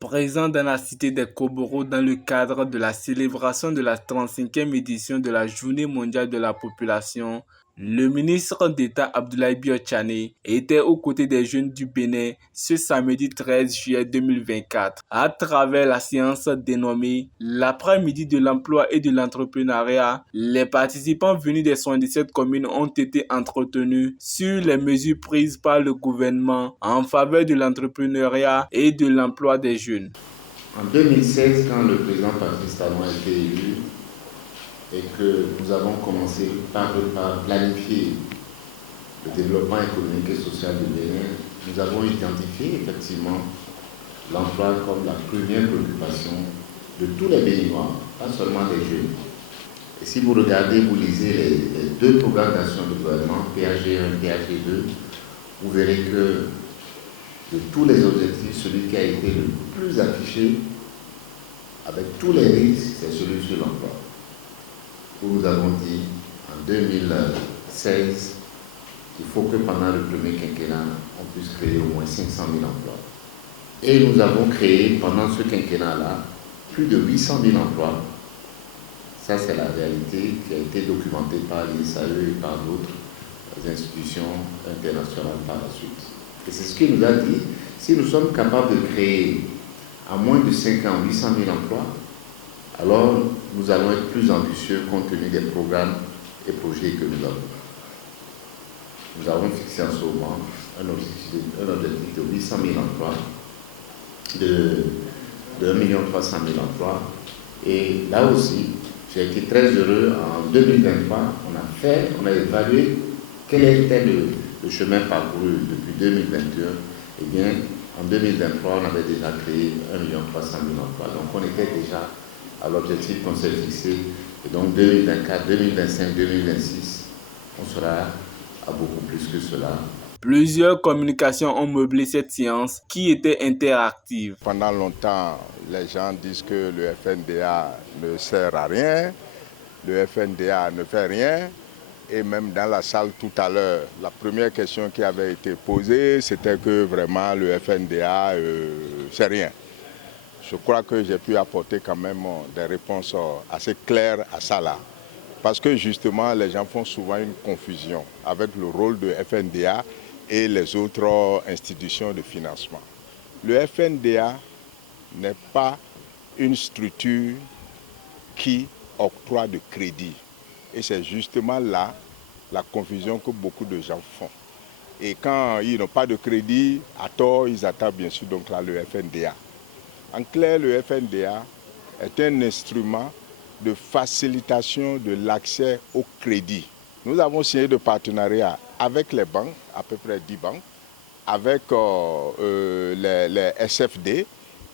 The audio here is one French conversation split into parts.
Présent dans la cité des Koboros dans le cadre de la célébration de la 35e édition de la Journée mondiale de la population, le ministre d'État Abdoulaye Biotchane était aux côtés des jeunes du Bénin ce samedi 13 juillet 2024 à travers la séance dénommée l'après-midi de l'emploi et de l'entrepreneuriat. Les participants venus des 77 communes ont été entretenus sur les mesures prises par le gouvernement en faveur de l'entrepreneuriat et de l'emploi des jeunes. En 2016, quand le président Patrice Talon a été élu et que nous avons commencé par planifier le développement économique et social du Bénin, nous avons identifié effectivement l'emploi comme la première préoccupation de tous les Béninois, pas seulement des jeunes. Et si vous regardez, vous lisez les deux programmes d'action du gouvernement, PAG1 et PAG2, vous verrez que de tous les objectifs, celui qui a été le plus affiché, avec tous les risques, c'est celui sur l'emploi. Où nous avons dit en 2016 qu'il faut que pendant le premier quinquennat, on puisse créer au moins 500 000 emplois. Et nous avons créé pendant ce quinquennat-là plus de 800 000 emplois. Ça, c'est la réalité qui a été documentée par l'ISAE et par d'autres institutions internationales par la suite. Et c'est ce qu'il nous a dit, si nous sommes capables de créer en moins de 5 ans 800 000 emplois, alors nous allons être plus ambitieux compte tenu des programmes et projets que nous avons. Nous avons fixé en ce moment un objectif de 800 000 emplois, de 1 300 000 emplois. Et là aussi, j'ai été très heureux, en 2023, on a évalué quel était le chemin parcouru depuis 2021. Eh bien, en 2023, on avait déjà créé 1 300 000 emplois. Donc, on était déjà à l'objectif qu'on s'est fixé. Et donc, 2024, 2025, 2026, on sera à beaucoup plus que cela. Plusieurs communications ont meublé cette séance qui était interactive. Pendant longtemps, les gens disent que le FNDA ne sert à rien, le FNDA ne fait rien. Et même dans la salle tout à l'heure, la première question qui avait été posée, c'était que vraiment le FNDA, c'est rien. Je crois que j'ai pu apporter quand même des réponses assez claires à ça là. Parce que justement, les gens font souvent une confusion avec le rôle de FNDA et les autres institutions de financement. Le FNDA n'est pas une structure qui octroie de crédit. Et c'est justement là la confusion que beaucoup de gens font. Et quand ils n'ont pas de crédit, à tort, ils attaquent bien sûr donc là le FNDA. En clair, le FNDA est un instrument de facilitation de l'accès au crédit. Nous avons signé de partenariat avec les banques, à peu près 10 banques, avec les SFD,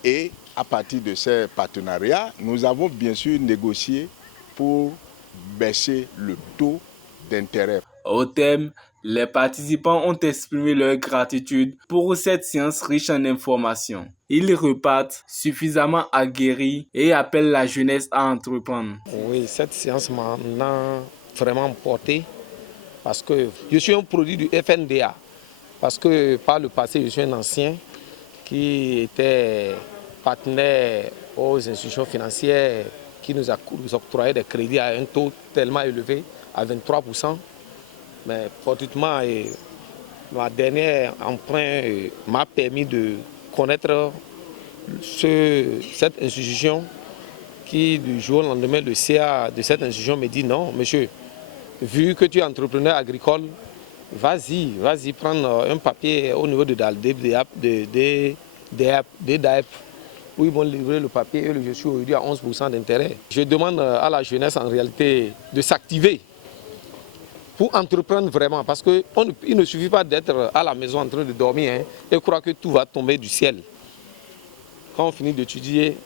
et à partir de ces partenariats, nous avons bien sûr négocié pour baisser le taux d'intérêt. Au thème, les participants ont exprimé leur gratitude pour cette séance riche en informations. Ils repartent suffisamment aguerris et appellent la jeunesse à entreprendre. Oui, cette séance m'a vraiment porté parce que je suis un produit du FNDA. Parce que par le passé, je suis un ancien qui était partenaire aux institutions financières qui nous octroyaient des crédits à un taux tellement élevé, à 23%. Mais fortuitement, ma dernière emprunt m'a permis de connaître cette institution qui, du jour au lendemain, le CA de cette institution me dit non, monsieur, vu que tu es entrepreneur agricole, vas-y prendre un papier au niveau de DAEP, où ils vont livrer le papier et je suis aujourd'hui à 11% d'intérêt. Je demande à la jeunesse en réalité de s'activer pour entreprendre vraiment, parce qu'il ne suffit pas d'être à la maison en train de dormir et croire que tout va tomber du ciel. Quand on finit d'étudier,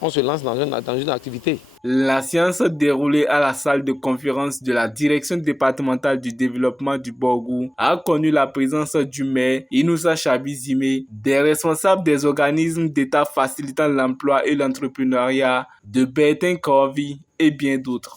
on se lance dans une activité. La séance déroulée à la salle de conférence de la direction départementale du développement du Borgou a connu la présence du maire Inoussa Chabizime, des responsables des organismes d'État facilitant l'emploi et l'entrepreneuriat, de Bertin Corvi et bien d'autres.